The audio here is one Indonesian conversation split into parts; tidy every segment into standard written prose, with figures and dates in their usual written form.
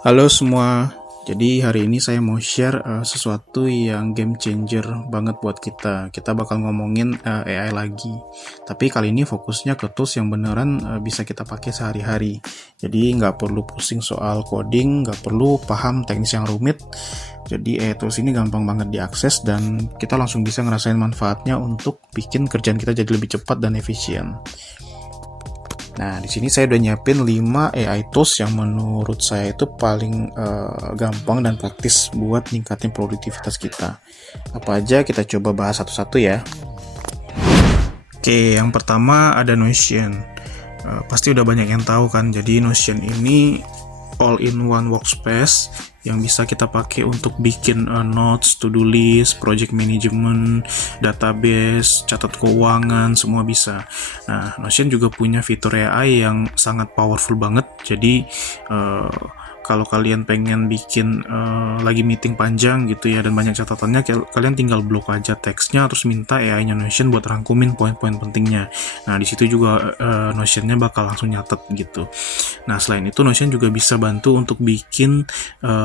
Halo semua, jadi hari ini saya mau share sesuatu yang game changer banget buat kita. Kita bakal ngomongin AI lagi, tapi kali ini fokusnya ke tools yang beneran bisa kita pakai sehari-hari. Jadi nggak perlu pusing soal coding, nggak perlu paham teknis yang rumit. Jadi AI tools ini gampang banget diakses dan kita langsung bisa ngerasain manfaatnya untuk bikin kerjaan kita jadi lebih cepat dan efisien. Nah, di sini saya udah nyiapin 5 AI tools yang menurut saya itu paling gampang dan praktis buat ningkatin produktivitas kita. Apa aja kita coba bahas satu-satu ya. Oke, yang pertama ada Notion. Pasti udah banyak yang tahu kan. Jadi Notion ini all-in-one workspace yang bisa kita pakai untuk bikin notes, to-do list, project management, database, catat keuangan, semua bisa. Nah, Notion juga punya fitur AI yang sangat powerful banget. Jadi kalau kalian pengen bikin lagi meeting panjang gitu ya dan banyak catatannya, kalian tinggal blok aja teksnya terus minta AI-nya Notion buat rangkumin poin-poin pentingnya. Nah, di situ juga Notion-nya bakal langsung nyatet gitu. Nah, selain itu Notion juga bisa bantu untuk bikin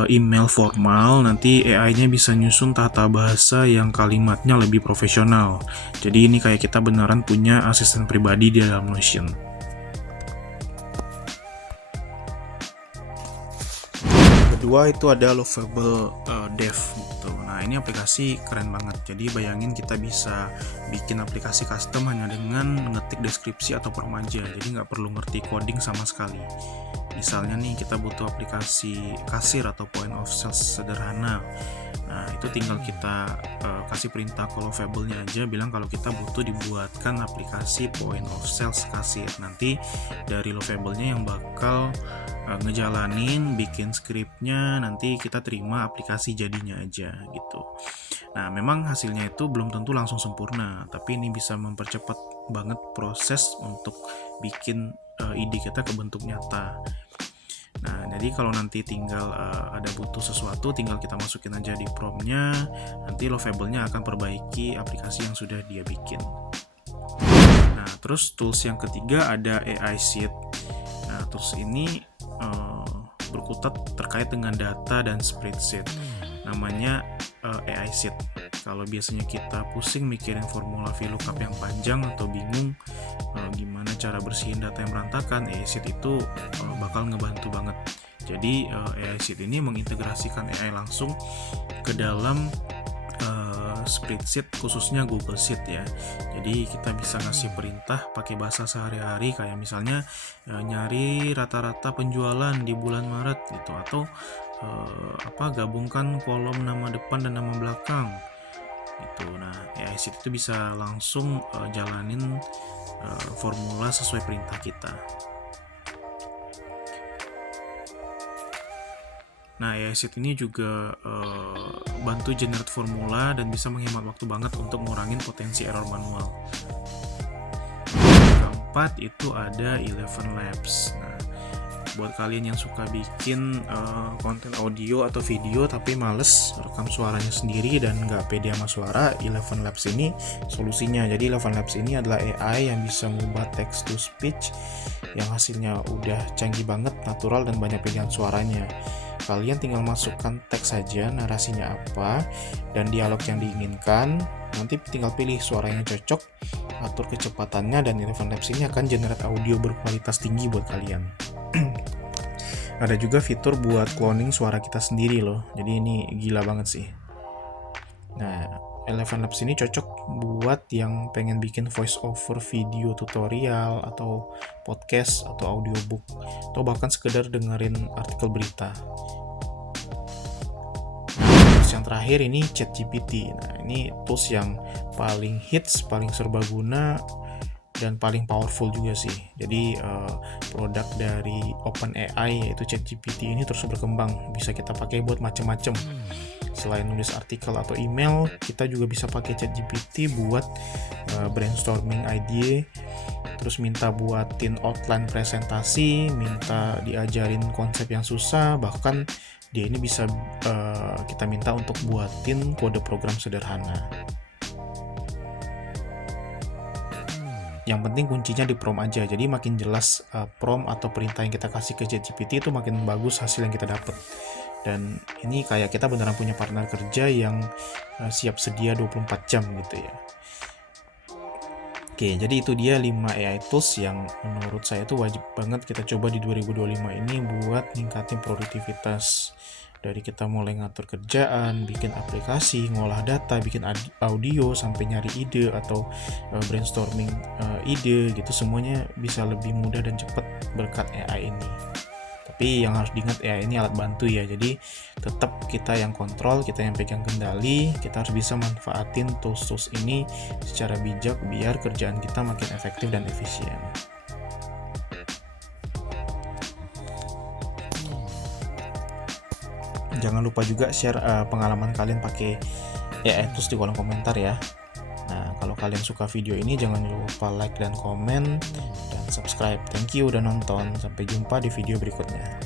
email formal. Nanti AI-nya bisa nyusun tata bahasa yang kalimatnya lebih profesional. Jadi ini kayak kita beneran punya asisten pribadi di dalam Notion. Kedua itu ada Lovable Dev gitu. Nah, ini aplikasi keren banget. Jadi bayangin kita bisa bikin aplikasi custom hanya dengan ngetik deskripsi atau prompt aja. Jadi nggak perlu ngerti coding sama sekali. Misalnya nih kita butuh aplikasi kasir atau point of sales sederhana. Nah, itu tinggal kita kasih perintah ke Lovable-nya aja, bilang kalau kita butuh dibuatkan aplikasi point of sales kasir. Nanti dari Lovable-nya yang bakal ngejalanin, bikin skripnya, nanti kita terima aplikasi jadinya aja gitu. Nah, memang hasilnya itu belum tentu langsung sempurna, tapi ini bisa mempercepat banget proses untuk bikin ide kita ke bentuk nyata. Nah, jadi kalau nanti tinggal ada butuh sesuatu, tinggal kita masukin aja di prompt-nya, nanti Lovable-nya akan perbaiki aplikasi yang sudah dia bikin. Nah, terus tools yang ketiga ada AI Sheet. Nah, tools ini berkutat terkait dengan data dan spreadsheet. Namanya AI Sheet. Kalau biasanya kita pusing mikirin formula VLOOKUP yang panjang atau bingung gimana cara bersihin data yang berantakan, AI Sheet itu bakal ngebantu banget. Jadi AI Sheet ini mengintegrasikan AI langsung ke dalam spreadsheet, khususnya Google Sheet ya. Jadi kita bisa ngasih perintah pakai bahasa sehari-hari, kayak misalnya nyari rata-rata penjualan di bulan Maret gitu, atau gabungkan kolom nama depan dan nama belakang gitu. Nah, AI Sheet itu bisa langsung jalanin formula sesuai perintah kita. Nah, AI Sheet ini juga bantu generate formula dan bisa menghemat waktu banget untuk ngurangin potensi error manual. Keempat itu ada Eleven Labs. Nah, buat kalian yang suka bikin konten audio atau video tapi males rekam suaranya sendiri dan nggak pede sama suara, Eleven Labs ini solusinya. Jadi Eleven Labs ini adalah AI yang bisa mengubah text to speech yang hasilnya udah canggih banget, natural, dan banyak pilihan suaranya. Kalian tinggal masukkan teks saja, narasinya apa, dan dialog yang diinginkan. Nanti tinggal pilih suara yang cocok, atur kecepatannya, dan Eleven Labs ini akan generate audio berkualitas tinggi buat kalian. Ada juga fitur buat cloning suara kita sendiri loh. Jadi ini gila banget sih. Nah, Eleven Labs ini cocok buat yang pengen bikin voice over video tutorial atau podcast atau audiobook, atau bahkan sekedar dengerin artikel berita. Terus yang terakhir ini ChatGPT. Nah, ini tools yang paling hits, paling serbaguna, dan paling powerful juga sih. Jadi produk dari OpenAI yaitu ChatGPT ini terus berkembang, bisa kita pakai buat macam-macam. Selain nulis artikel atau email, kita juga bisa pakai ChatGPT buat brainstorming ide, terus minta buatin outline presentasi, minta diajarin konsep yang susah, bahkan dia ini bisa kita minta untuk buatin kode program sederhana. yang penting kuncinya di prompt aja. Jadi makin jelas prompt atau perintah yang kita kasih ke ChatGPT itu makin bagus hasil yang kita dapat. Dan ini kayak kita beneran punya partner kerja yang siap sedia 24 jam gitu ya. Oke, jadi itu dia 5 AI tools yang menurut saya itu wajib banget kita coba di 2025 ini buat ningkatin produktivitas. Dari kita mulai ngatur kerjaan, bikin aplikasi, ngolah data, bikin audio, sampai nyari ide atau brainstorming ide gitu, semuanya bisa lebih mudah dan cepat berkat AI ini. Tapi yang harus diingat, AI ini alat bantu ya, jadi tetap kita yang kontrol, kita yang pegang kendali, kita harus bisa manfaatin tools-tools ini secara bijak biar kerjaan kita makin efektif dan efisien. Jangan lupa juga share pengalaman kalian pakai AI tools di kolom komentar ya. Nah, kalau kalian suka video ini jangan lupa like dan komen dan subscribe. Thank you udah nonton. Sampai jumpa di video berikutnya.